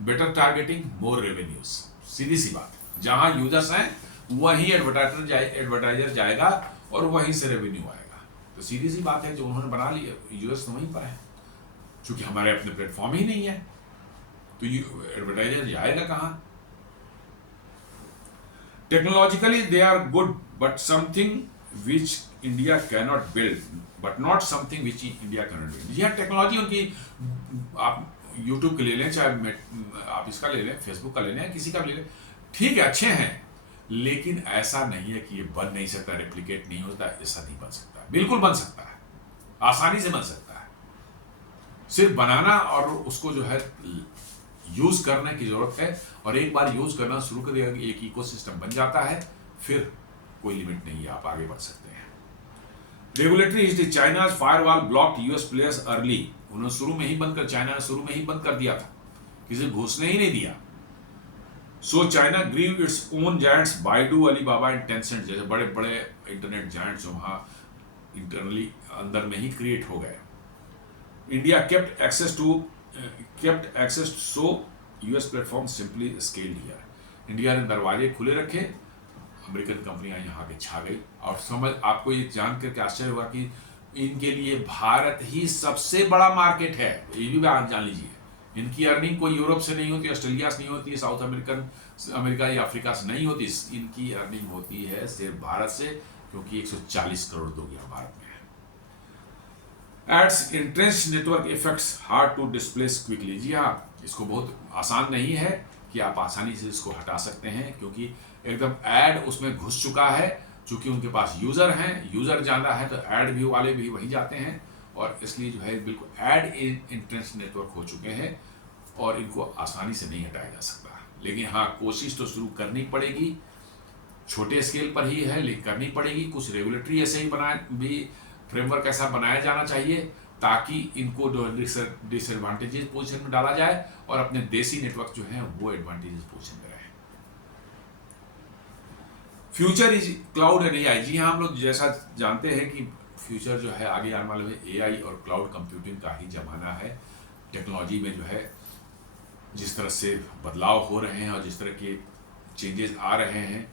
better targeting, more revenues. सीधी सी बात, जहां यूजर्स हैं वहीं एडवर्टाइजर जाएगा और वहीं से रेवेन्यू आएगा। तो सीधी सी बात है, जो उन्होंने बना लिया यूजर्स तो वहीं पर है, क्योंकि हमारे अपने प्लेटफॉर्म ही नहीं है, तो एडवर्टाइजर जाएगा कहां? Technologically they are good but something which India cannot build, but not something which India cannot build. जी हाँ, टेक्नोलॉजी उनकी, आप यूट्यूब के ले लें, चाहे आप इसका ले लें, फेसबुक का ले लें, किसी का भी ले लें, ठीक है, अच्छे हैं, लेकिन ऐसा नहीं है कि ये बन नहीं सकता, रेप्लिकेट नहीं होता, ऐसा नहीं बन सकता। बिल्कुल बन सकता है, आसानी से बन सकता है, सिर्फ बनाना और उसको जो है यूज करने की जरूरत है। और एक बार यूज करना शुरू कर दिया, एक इकोसिस्टम बन जाता है, फिर कोई लिमिट नहीं है, आप आगे बढ़ सकते हैं। Regulatory history, China firewall blocked US players early. उन्होंने शुरू में ही बंद कर, चाइना ने शुरू में ही बंद कर दिया था, किसी घुसने ही नहीं दिया। So China grew its own giants Baidu, Alibaba and Tencent जैसे बड़े बड़े इंटरनेट जायंट्स वहां इंटरनली अंदर में ही क्रिएट हो गए। India kept access so US platform simply scaled here. India ने दरवाजे खुले रखे, अमेरिकन कंपनियां यहाँ के छा गई। और समझ, आपको ये जान करके आश्चर्य हुआ कि इनके लिए भारत ही सबसे बड़ा मार्केट है, ये भी बात जान लीजिए। इनकी अर्निंग कोई यूरोप से नहीं होती, ऑस्ट्रेलिया से नहीं होती, साउथ अमेरिका या अफ्रीका से नहीं होती, इनकी अर्निंग होती है सिर्फ भारत से, क्योंकि 140 करोड़ लोग यहाँ भारत में है। Ads entrench network effects hard to displace quickly. जी हाँ, इसको बहुत आसान नहीं है कि आप आसानी से इसको हटा सकते हैं, क्योंकि एकदम ऐड उसमें घुस चुका है। चूंकि उनके पास यूजर हैं, यूजर ज्यादा है, तो ऐड भी वाले भी वहीं जाते हैं, और इसलिए जो है बिल्कुल ऐड इंट्रेंस नेटवर्क हो चुके हैं, और इनको आसानी से नहीं हटाया जा सकता। लेकिन हाँ, कोशिश तो शुरू करनी पड़ेगी, छोटे स्केल पर ही है, लेकिन करनी पड़ेगी। कुछ रेगुलेटरी ऐसे ही भी फ्रेमवर्क ऐसा बनाया जाना चाहिए, ताकि इनको जो डिसएडवांटेजेस पोजीशन में डाला जाए, और अपने देसी नेटवर्क जो है वो एडवांटेजेस पोजीशन में रहे। Future is cloud and AI. जी हाँ, हम लोग जैसा जानते हैं कि फ्यूचर जो है आगे आने वाले में एआई और क्लाउड कंप्यूटिंग का ही जमाना है। टेक्नोलॉजी में जो है जिस तरह से बदलाव हो रहे हैं और जिस तरह के चेंजेस आ रहे हैं,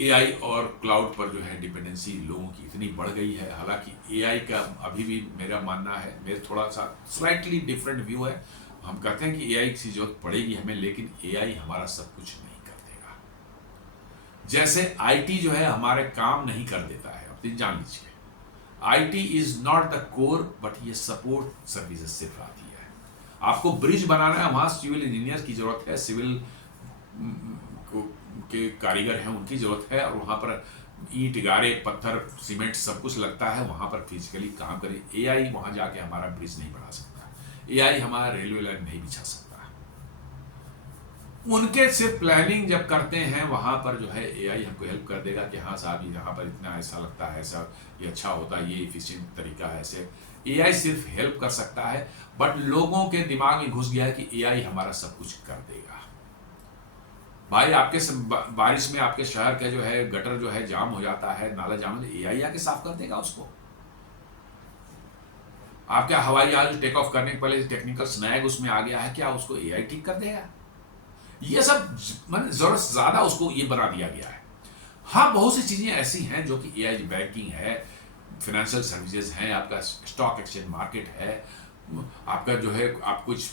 एआई और क्लाउड पर जो है डिपेंडेंसी लोगों की इतनी बढ़ गई है। हालांकि एआई का अभी भी मेरा मानना है, मेरे थोड़ा सा स्लाइटली डिफरेंट व्यू है। हम कहते हैं कि एआई की जरूरत पड़ेगी हमें, लेकिन एआई हमारा सब कुछ नहीं कर देगा। जैसे आईटी जो है हमारे काम नहीं कर देता है, अब जान लीजिए, IT is not the core, but ये सपोर्ट सर्विसेज सिर्फ आती है। आपको ब्रिज बनाना है, वहां सिविल इंजीनियर की जरूरत है, सिविल के कारीगर हैं उनकी जरूरत है, और वहां पर ईंट, गारे, पत्थर, सीमेंट सब कुछ लगता है, वहां पर फिजिकली काम करे। एआई वहां जाके हमारा ब्रिज नहीं बना सकता, एआई हमारा रेलवे लाइन नहीं बिछा सकता। उनके सिर्फ प्लानिंग जब करते हैं, वहां पर जो है एआई हमको हेल्प कर देगा कि हाँ साहब यहाँ पर इतना ऐसा लगता है, ऐसा ये अच्छा होता है, ये इफिशिएंट तरीका है, ऐसे एआई सिर्फ हेल्प कर सकता है। बट लोगों के दिमाग में घुस गया है कि एआई हमारा सब कुछ कर देगा। भाई, आपके बारिश में आपके शहर का जो है गटर जो है जाम हो जाता है, नाला जाम हो, एआई आके साफ कर देगा उसको। आपका हवाई जहाज टेक ऑफ करने के पहले टेक्निकल स्नैग उसमें आ गया है, क्या उसको एआई ठीक कर देगा? ये सब मतलब जरूरत ज्यादा उसको ये बना दिया गया है। हाँ, बहुत सी चीजें ऐसी हैं जो कि एआई, बैंकिंग है, फाइनेंशियल सर्विसेज हैं, आपका स्टॉक एक्सचेंज मार्केट है, आपका जो है आप कुछ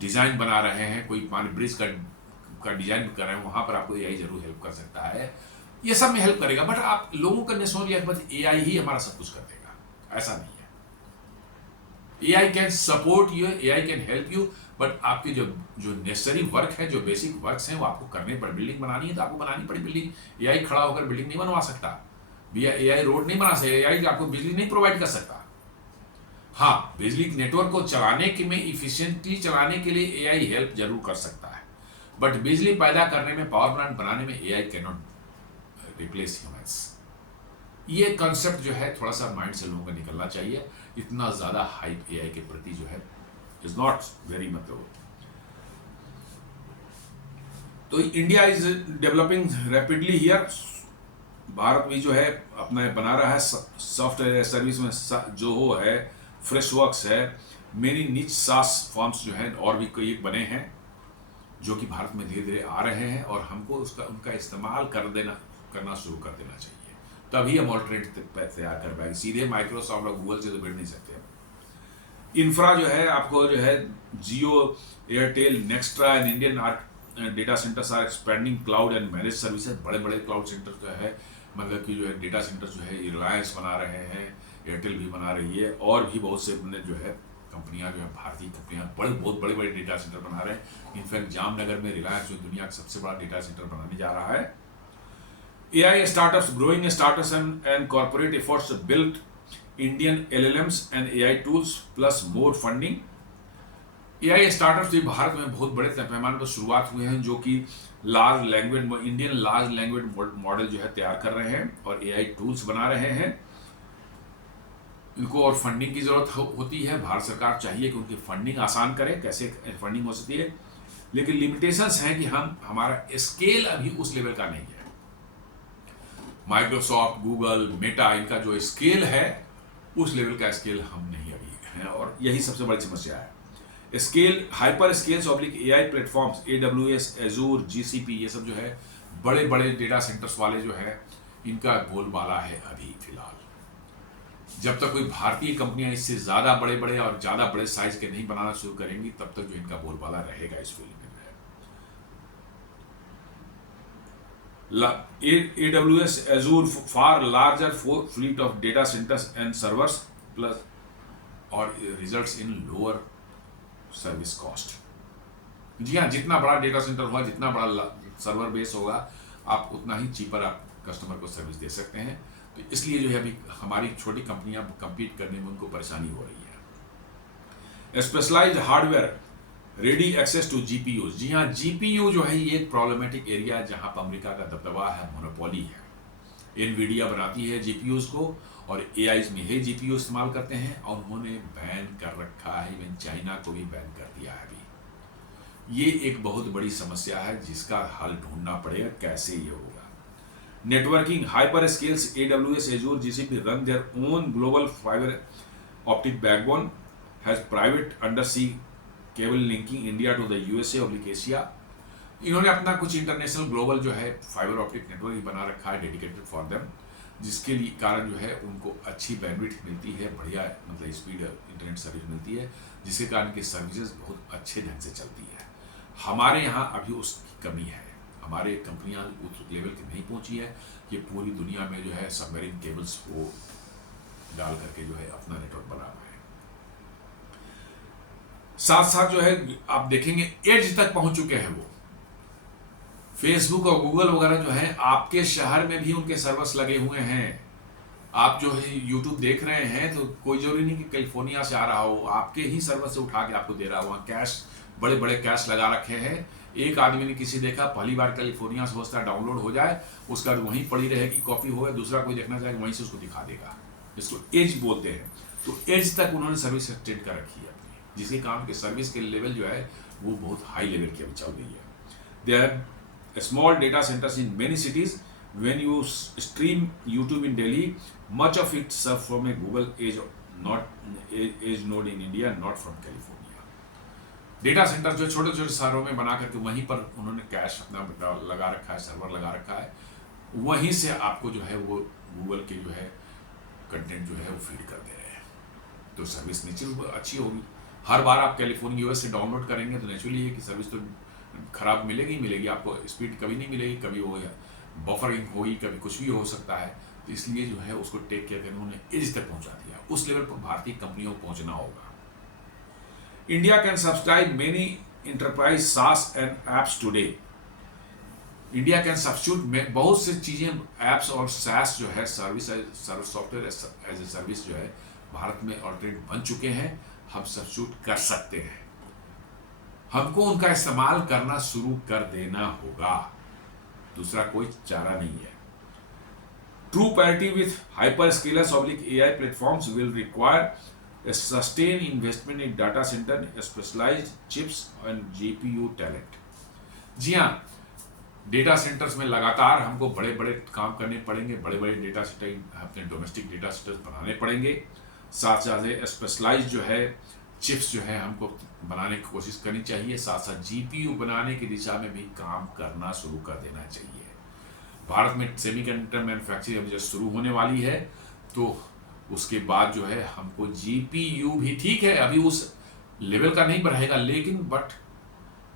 डिजाइन बना रहे हैं, कोई मान ब्रिज का डिजाइन कर रहे हैं, वहां पर आपको एआई जरूर हेल्प कर सकता है, ये सब में हेल्प करेगा। बट आप लोगों का नहीं समझ लिया बस एआई ही हमारा सब कुछ कर देगा, ऐसा नहीं है। AI can support you, AI can help you, but आपके जो नेसेसरी वर्क है, जो बेसिक वर्क्स हैं, वो आपको करने पड़े। बिल्डिंग बनानी है तो आपको बनानी पड़ी बिल्डिंग। एआई खड़ा होकर बिल्डिंग नहीं बनवा सकता भैया, एआई रोड नहीं बना सकता, एआई आपको बिजली नहीं प्रोवाइड कर सकता। हाँ, बिजली नेटवर्क को चलाने के में, इफिशिएंटली चलाने के लिए एआई हेल्प जरूर कर सकता है, बट बिजली पैदा करने में, पावर प्लांट बनाने में AI can not replace humans. ये कॉन्सेप्ट जो है थोड़ा सा माइंड से लोगों का निकलना चाहिए। इतना ज्यादा हाइप एआई के प्रति जो है इज नॉट वेरी, मतलब तो India is developing rapidly here. Bharat भी जो है अपना बना रहा है सॉफ्टवेयर सर्विस में, जो हो है फ्रेशवर्क्स है, मेनी निच सास फॉर्म्स जो हैं और भी कई बने हैं जो कि भारत में धीरे धीरे आ रहे हैं, और हमको उनका इस्तेमाल करना शुरू कर देना चाहिए, तभी हम ऑल्टरनेटिव तैयार कर पाएंगे। सीधे माइक्रोसॉफ्ट और गूगल से तो भिड़ नहीं सकते। इंफ्रा जो है आपको जो है Jio, Airtel, Nxtra and Indian data centres are expanding cloud and manage services. बड़े बड़े क्लाउड सेंटर जो है, मतलब कि जो है डेटा सेंटर जो है रिलायंस बना रहे हैं, एयरटेल भी बना रही है, और भी बहुत से जो है कंपनियां जो है भारतीय कंपनियां बहुत बड़े बड़े डेटा सेंटर बना रहे हैं। इनफैक्ट जामनगर में रिलायंस जो दुनिया का सबसे बड़ा डेटा सेंटर बनाने जा रहा है। AI startups, growing startups and corporate efforts to build Indian LLMs and AI tools plus more funding। AI startups भी भारत में बहुत बड़े पैमाने पर शुरुआत हुए हैं, जो कि इंडियन लार्ज लैंग्वेज मॉडल जो है तैयार कर रहे हैं और AI टूल्स बना रहे हैं। इनको और फंडिंग की जरूरत होती है। भारत सरकार चाहिए कि उनकी फंडिंग आसान करे। कैसे फंडिंग हो सकती है, लेकिन लिमिटेशंस हैं कि हमारा स्केल अभी उस लेवल का नहीं है। माइक्रोसॉफ्ट, गूगल, मेटा, इनका जो स्केल है उस लेवल का स्केल हम नहीं अभी हैं, और यही सबसे बड़ी समस्या है। Scale, hyper scales oblique AI platforms, AWS, Azure, GCP, ये सब जो है बड़े बड़े डेटा सेंटर्स वाले जो है, इनका बोलबाला है अभी फिलहाल। जब तक कोई भारतीय कंपनियां इससे ज्यादा बड़े बड़े और ज्यादा बड़े साइज के नहीं बनाना शुरू करेंगी, तब तक जो इनका बोलबाला रहेगा इस फील्ड में। AWS, Azure far larger fleet of data centers and servers plus और results in lower service cost. जी हाँ, जितना बड़ा डेटा सेंटर होगा, जितना बड़ा सर्वर बेस होगा, आप उतना ही चीपर आप कस्टमर को सर्विस दे सकते हैं। तो इसलिए जो है अभी हमारी छोटी कंपनियां कंपीट करने में उनको परेशानी हो रही है। Specialised hardware, ready access to GPU। जी हाँ, GPU जो है ये एक प्रॉब्लमेटिक एरिया है जहां पर अमेरिका का दबदबा है, मोनोपोली है। एनवीडिया बनाती है GPUs को और AIs में ही GPU इस्तेमाल करते हैं, और उन्होंने बैन कर रखा है। इवन चाइना को भी बैन कर दिया है अभी। ये एक बहुत बड़ी समस्या है जिसका हल ढूंढना पड़ेगा, कैसे ये होगा। Networking, hyper scales, AWS, Azure, GCP run their own global fibre optic backbone, has private undersea cable linking India to the USA और एशिया। इन्होंने अपना कुछ इंटरनेशनल ग्लोबल जो है फाइबर ऑप्टिक नेटवर्क बना रखा है डेडिकेटेड फॉर देम, जिसके लिए कारण जो है उनको अच्छी बैंडविड्थ मिलती है, बढ़िया मतलब स्पीड इंटरनेट सर्विस मिलती है, जिसके कारण की सर्विसेज बहुत अच्छे ढंग से चलती है। हमारे यहाँ अभी उसकी कमी है। हमारे कंपनियां उस लेवल की नहीं पहुंची है कि पूरी दुनिया में जो है सबमरीन केबल्स को डाल करके जो है अपना नेटवर्क बना रहा है। साथ साथ जो है आप देखेंगे एज तक पहुंच चुके हैं वो। फेसबुक और गूगल वगैरह जो है आपके शहर में भी उनके सर्वर्स लगे हुए हैं। आप जो है यूट्यूब देख रहे हैं तो कोई जरूरी नहीं कि कैलिफोर्निया से आ रहा हो, आपके ही सर्वर से उठा के आपको दे रहा हो। वहाँ कैश, बड़े बड़े कैश लगा रखे हैं। एक आदमी ने किसी देखा, पहली बार कैलिफोर्निया से होता डाउनलोड हो जाए, उसका वहीं पड़ी रहेगी, कॉपी हो, दूसरा कोई देखना चाहेगा वहीं से उसको दिखा देगा। इसको एज बोलते हैं। तो एज तक उन्होंने सर्विस एक्सटेंड कर रखी है अपनी, जिसके कारण की सर्विस के लेवल जो है वो बहुत हाई लेवल की अभी चल रही है। They have small data centers in many cities. When you stream YouTube in Delhi, much of it served from a Google edge node in India, not from California. Data centre जो छोटे छोटे शहरों में बना करके वहीं पर उन्होंने कैश अपना लगा रखा है, सर्वर लगा रखा है, वहीं से आपको जो है वो गूगल के जो है कंटेंट जो है वो फीड कर दे रहे हैं। तो सर्विस निश्चित अच्छी होगी। हर बार आप कैलिफोर्निया US से डाउनलोड करेंगे तो नेचुरली है कि सर्विस तो खराब मिलेगी आपको, स्पीड कभी नहीं मिलेगी, कभी वो बफरिंग होगी, कभी कुछ भी हो सकता है। तो इसलिए जो है उसको टेक केयर करके उन्होंने एज तक पहुंचा दिया। उस लेवल पर भारतीय कंपनियों को पहुंचना होगा। India can subscribe many enterprise SaaS and apps today. India can substitute में बहुत सी चीजें, एप्स और सास जो है service software as a service जो है भारत में ऑलरेडी बन चुके हैं। हम सब्स्टिट्यूट कर सकते हैं, हमको उनका इस्तेमाल करना शुरू कर देना होगा, दूसरा कोई चारा नहीं है। True parity with hyperscalers oblique AI platforms will require sustain investment in data centre, specialised chips and GPU talent. जी हाँ, डेटा सेंटर्स में लगातार हमको बड़े बड़े काम करने पड़ेंगे, बड़े बड़े डेटा सेंटर अपने डोमेस्टिक डेटा सेंटर्स बनाने पड़ेंगे। साथ साथ स्पेशलाइज जो है चिप्स जो है हमको बनाने की कोशिश करनी चाहिए। साथ साथ जीपीयू बनाने की दिशा में भी काम करना शुरू कर देना चाहिए। भारत में सेमीकंडक्टर मैन्युफैक्चरिंग अभी जो शुरू होने वाली है, तो उसके बाद जो है हमको जीपीयू भी, ठीक है अभी उस लेवल का नहीं बढ़ेगा, लेकिन बट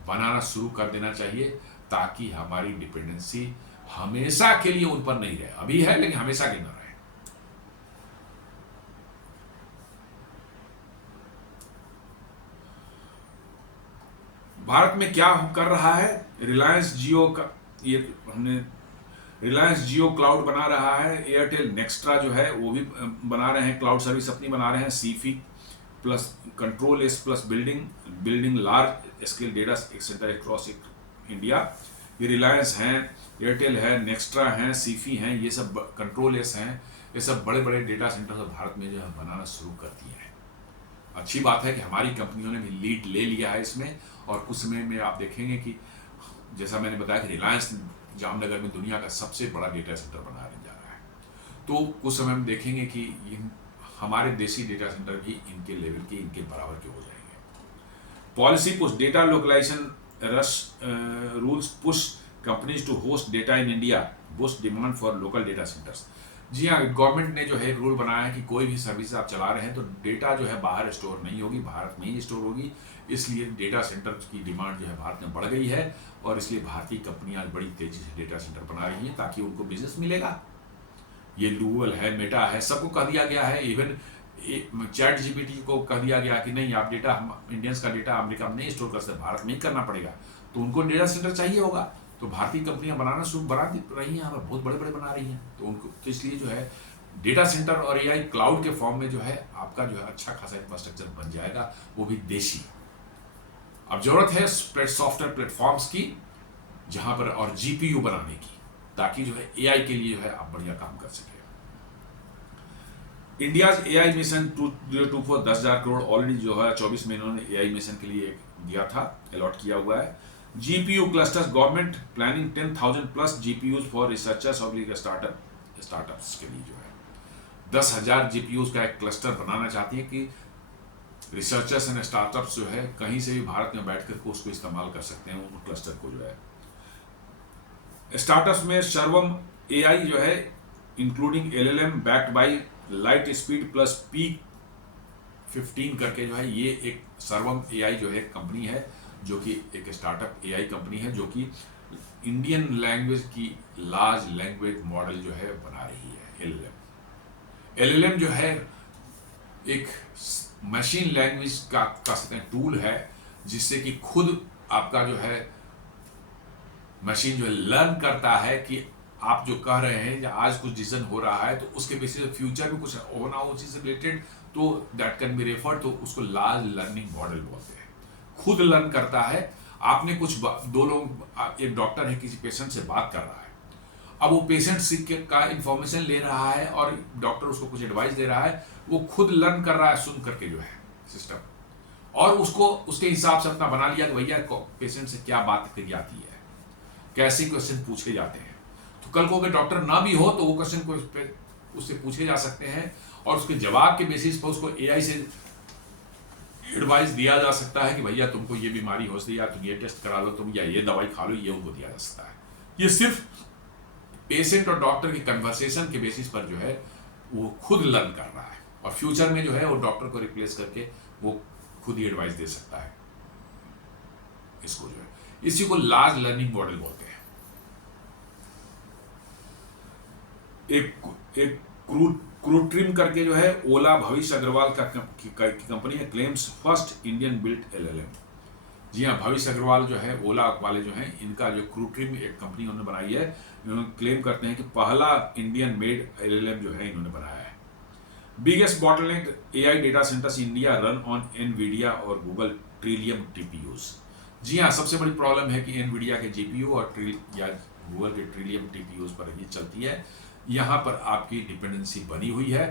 बनाना शुरू कर देना चाहिए, ताकि हमारी डिपेंडेंसी हमेशा के लिए उन पर नहीं रहे। अभी है लेकिन हमेशा के ना रहे। भारत में क्या कर रहा है, रिलायंस जियो का, ये हमने रिलायंस जियो क्लाउड बना रहा है, एयरटेल नेक्स्ट्रा जो है वो भी बना रहे हैं, क्लाउड सर्विस अपनी बना रहे हैं, Sify plus control S plus building large scale data centre across India. ये रिलायंस हैं, एयरटेल है, नेक्स्ट्रा हैं, सीफी हैं, ये सब कंट्रोल एस हैं, ये सब बड़े बड़े डेटा सेंटर भारत में जो है बनाना शुरू कर दिए हैं। अच्छी बात है कि हमारी कंपनियों ने भी लीड ले लिया है इसमें, और कुछ समय में आप देखेंगे कि जैसा मैंने बताया कि रिलायंस जामनगर में दुनिया का सबसे बड़ा डेटा सेंटर बनाने जा रहा है, तो कुछ समय में देखेंगे कि हमारे देसी डेटा सेंटर भी इनके लेवल के, इनके बराबर के हो जाएंगे। Policy push data localisation rush rules push companies to host data in India, boost demand for local data centres. जी हाँ, गवर्नमेंट ने जो है एक रूल बनाया है कि कोई भी सर्विस आप चला रहे हैं तो डेटा जो है बाहर स्टोर नहीं होगी, भारत में ही स्टोर होगी। इसलिए डेटा सेंटर की डिमांड जो है भारत में बढ़ गई है, और इसलिए भारतीय कंपनियां बड़ी तेजी से डेटा सेंटर बना रही हैं, ताकि उनको बिजनेस मिलेगा। ये गूगल है, मेटा है, सबको कह दिया गया है, इवन चैट जीपीटी को कह दिया गया कि नहीं, आप डेटा, इंडियंस का डेटा अमेरिका में नहीं स्टोर कर सकते, भारत में ही करना पड़ेगा। तो उनको डेटा सेंटर चाहिए होगा, तो भारतीय कंपनियां बना रही हैं, बहुत बड़े बड़े बना रही हैं, तो उनको, तो इसलिए जो है डेटा सेंटर और एआई क्लाउड के फॉर्म में जो है आपका जो है अच्छा खासा इंफ्रास्ट्रक्चर बन जाएगा, वो भी देशी। अब जरूरत है सॉफ्टवेयर प्लेटफॉर्म्स की, जहां पर, और जीपीयू बनाने की, ताकि जो है एआई के लिए जो है आप बढ़िया काम कर सके। India AI mission 2024 10,000 crore already जो है 24 में इन्होंने एआई मिशन के लिए दिया था, अलॉट किया हुआ है। GPU clusters, government planning 10,000 plus GPUs for researchers और स्टार्टअप्स के लिए जो है 10,000 जीपीयूज का एक क्लस्टर बनाना चाहती है, कि रिसर्चर्स एंड स्टार्टअप्स जो है कहीं से भी भारत में बैठ करके उसको इस्तेमाल कर सकते हैं, उन क्लस्टर को जो है। स्टार्टअप्स में सर्वम एआई जो है including LLM backed by light speed plus peak 15 करके जो है, ये एक सर्वम एआई जो है कंपनी है, जो कि एक स्टार्टअप एआई कंपनी है, जो कि इंडियन लैंग्वेज की लार्ज लैंग्वेज मॉडल जो है बना रही है। एलएलएम जो है एक मशीन लैंग्वेज का टूल है, जिससे कि खुद आपका जो है मशीन जो है लर्न करता है कि आप जो कह रहे हैं, या आज कुछ डिसीजन हो रहा है, तो उसके बेसिस पे फ्यूचर में कुछ होना हो चीज से रिलेटेड, तो दैट कैन बी रेफर, तो उसको लार्ज लर्निंग मॉडल बोलते हैं। खुद लर्न करता है। आपने कुछ दो लोग, एक डॉक्टर है किसी पेशेंट से बात कर रहा है, अब वो पेशेंट का इंफॉर्मेशन ले रहा है और डॉक्टर उसको कुछ एडवाइस दे रहा है, वो खुद लर्न कर रहा है सुन करके जो है सिस्टम, और उसको उसके हिसाब से अपना बना लिया कि भैया पेशेंट से क्या बात करी जाती है, कैसे क्वेश्चन पूछे जाते हैं। तो कल को अगर डॉक्टर ना भी हो तो वो क्वेश्चन को उससे पूछे जा सकते हैं, और उसके जवाब के बेसिस पर उसको एआई से एडवाइस दिया जा सकता है कि भैया तुमको ये बीमारी हो सकती है, या तुम ये टेस्ट करा लो, तुम या ये दवाई खा लो, ये उनको दिया जा सकता है। ये सिर्फ पेशेंट और डॉक्टर की कन्वर्सेशन के बेसिस पर जो है वो खुद लर्न कर रहा है, और फ्यूचर में जो है वो डॉक्टर को रिप्लेस करके वो खुद ही एडवाइस दे सकता है। इसको जो है, इसी को लार्ज लर्निंग मॉडल बोलते हैं। एक क्रूट्रिम करके जो है ओला भविष्य अग्रवाल का कंपनी है, claims first Indian built LLM. जी हाँ, भविष्य अग्रवाल जो है ओला वाले जो हैं, इनका जो क्रूट्रिम एक कंपनी उन्होंने बनाई है, इन्होंने क्लेम करते हैं कि पहला इंडियन मेड एलएलएम जो है इन्होंने बनाया है। Biggest bottleneck AI data centres India run on Nvidia और गूगल ट्रिलियम टीपीयूज। जी हाँ, सबसे बड़ी प्रॉब्लम है कि एनवीडिया के जीपीयू और या गूगल के ट्रिलियम टीपीयूज पर ही चलती है। यहाँ पर आपकी डिपेंडेंसी बनी हुई है।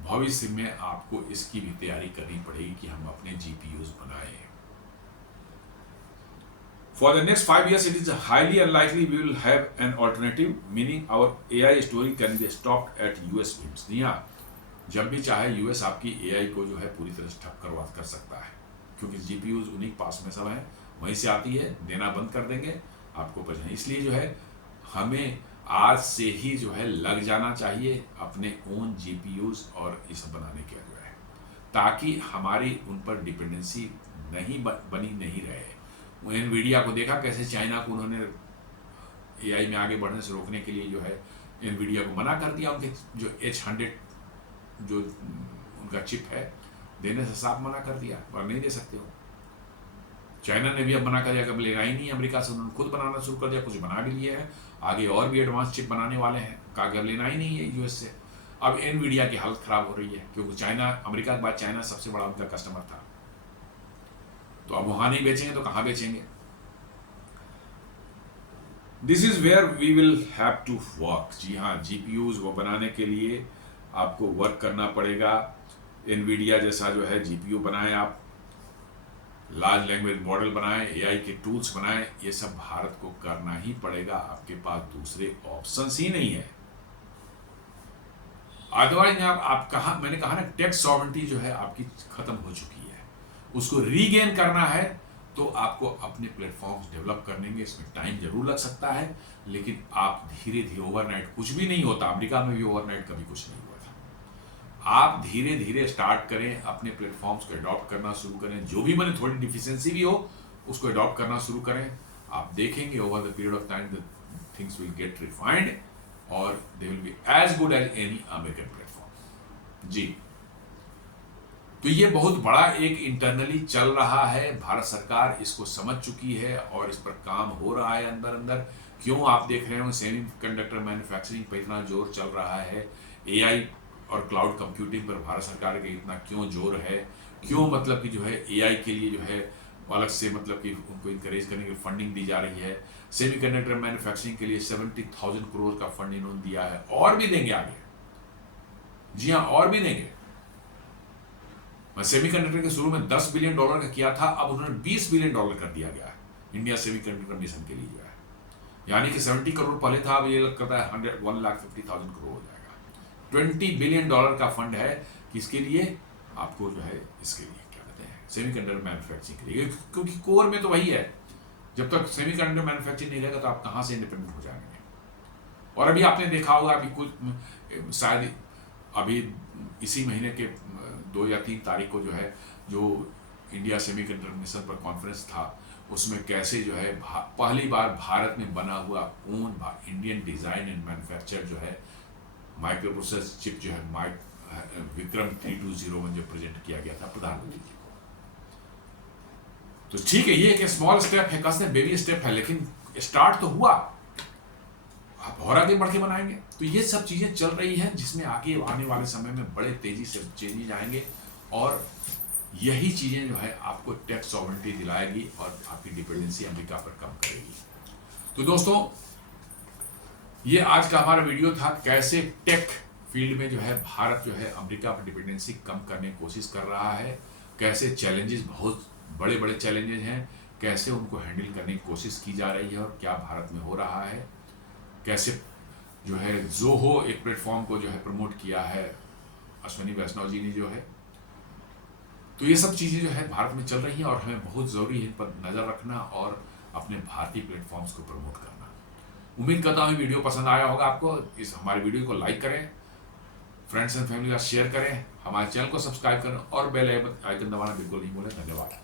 भविष्य में आपको इसकी भी तैयारी करनी पड़ेगी कि हम अपने जीपीयूज बनाएं। For the next 5 years, it is highly unlikely we will have an alternative, meaning our AI story can be stopped at US whims. जी हाँ, जब भी चाहे यूएस आपकी AI को जो है पूरी तरह से ठप कर सकता है, क्योंकि GPUs उन्हीं के पास में सब है, वहीं से आती है, देना बंद कर देंगे आपको परेशानी। इसलिए जो है हमें आज से ही जो है लग जाना चाहिए अपने ओन GPUs और ये सब बनाने के जो है, ताकि हमारी उन पर डिपेंडेंसी बनी नहीं रहे। एनवीडिया को देखा कैसे चाइना को उन्होंने AI में आगे बढ़ने से रोकने के लिए जो है एनवीडिया को मना कर दिया, उनके जो H100 जो उनका चिप है देने से साफ मना कर दिया, और नहीं दे सकते हो। चाइना ने भी अब मना कर दिया, कब लेना ही नहीं अमेरिका से, उन्होंने खुद बनाना शुरू कर दिया, कुछ बना भी लिए हैं, आगे और भी एडवांस चिप बनाने वाले हैं, कहा कि अब लेना ही नहीं है यूएस से। अब एनवीडिया की हालत खराब हो रही है, क्योंकि चाइना, अमेरिका के बाद चाइना सबसे बड़ा उनका कस्टमर था, तो अब वहां नहीं बेचेंगे तो कहां बेचेंगे। This is where we will have to work. जी हाँ, GPUs वो बनाने के लिए आपको वर्क करना पड़ेगा। एनवीडिया जैसा जो है GPU बनाएं, आप लार्ज लैंग्वेज मॉडल बनाएं, AI के टूल्स बनाएं, ये सब भारत को करना ही पड़ेगा, आपके पास दूसरे ऑप्शंस ही नहीं है। अदरवाइज आप कहा, मैंने कहा ना, टेक सॉवरेंटी जो है आपकी खत्म हो चुकी है, उसको रीगेन करना है तो आपको अपने प्लेटफॉर्म्स डेवलप करने में इसमें टाइम जरूर लग सकता है, लेकिन आप धीरे धीरे, ओवरनाइट कुछ भी नहीं होता, अमेरिका में भी ओवरनाइट कभी कुछ नहीं हुआ था। आप धीरे धीरे स्टार्ट करें, अपने प्लेटफॉर्म्स को अडॉप्ट करना शुरू करें, जो भी मैंने थोड़ी डिफिशियंसी भी हो उसको अडॉप्ट करना शुरू करें। आप देखेंगे over the period of time the things will get refined और they will be as good as any American platform. जी, तो ये बहुत बड़ा एक इंटरनली चल रहा है, भारत सरकार इसको समझ चुकी है और इस पर काम हो रहा है अंदर अंदर। क्यों आप देख रहे हो सेमी कंडक्टर मैन्युफैक्चरिंग पर इतना जोर चल रहा है, AI और क्लाउड कंप्यूटिंग पर भारत सरकार के इतना क्यों जोर है, क्यों मतलब कि जो है AI के लिए जो है अलग से मतलब कि उनको इंकरेज करने की फंडिंग दी जा रही है। सेमी कंडक्टर मैन्युफैक्चरिंग के लिए 70,000 करोड़ का फंड इन्होंने दिया है, और भी देंगे आगे। जी हाँ, और भी देंगे। सेमीकंडक्टर के शुरू में $10 बिलियन का किया था, अब उन्होंने $20 बिलियन कर दिया गया है इंडिया सेमीकंडक्टर मिशन के लिए जो है, यानी कि 70 करोड़ पहले था, अब ये करता है 1,50,000 करोड़ हो जाएगा। $20 बिलियन का फंड है, किसके लिए? आपको जो है इसके लिए क्या कहते हैं, सेमीकंडक्टर मैन्युफैक्चरिंग के लिए, क्योंकि कोर में तो वही है। जब तक सेमीकंडक्टर मैन्युफैक्चरिंग नहीं रहेगा तो आप कहाँ से इंडिपेंडेंट हो जाएंगे। और अभी आपने देखा होगा, अभी कुछ शायद अभी इसी महीने के 2 या 3 तारीख को जो है, जो इंडिया सेमीकंडक्टर मिशन पर कॉन्फ्रेंस था, उसमें कैसे जो है पहली बार भारत में बना हुआ own Indian design and manufacture जो है माइक्रो प्रोसेसर चिप जो है विक्रम 3201 जो प्रेजेंट किया गया था प्रधानमंत्री जी को। तो ठीक है, ये एक स्मॉल स्टेप है, कसने बेबी स्टेप है, लेकिन स्टार्ट तो हुआ, आप और आगे बढ़ के बनाएंगे। तो ये सब चीजें चल रही हैं, जिसमें आगे आने वाले समय में बड़े तेजी से चेंजेस आएंगे, और यही चीजें जो है आपको टेक सॉवरेंटी दिलाएगी और आपकी डिपेंडेंसी अमेरिका पर कम करेगी। तो दोस्तों, ये आज का हमारा वीडियो था, कैसे टेक फील्ड में जो है भारत जो है अमेरिका पर डिपेंडेंसी कम करने की कोशिश कर रहा है, कैसे चैलेंजेस, बहुत बड़े बड़े चैलेंजेस हैं, कैसे उनको हैंडल करने की कोशिश की जा रही है और क्या भारत में हो रहा है, कैसे जो है ज़ोहो एक प्लेटफॉर्म को जो है प्रमोट किया है अश्विनी वैष्णव जी ने जो है। तो ये सब चीज़ें जो है भारत में चल रही हैं और हमें बहुत ज़रूरी है इन पर नज़र रखना और अपने भारतीय प्लेटफॉर्म्स को प्रमोट करना। उम्मीद करता हूँ वीडियो पसंद आया होगा आपको। इस हमारे वीडियो को लाइक करें, फ्रेंड्स एंड फैमिली का शेयर करें, हमारे चैनल को सब्सक्राइब करें और बेल आइकन दबाना बिल्कुल नहीं भूलें। धन्यवाद।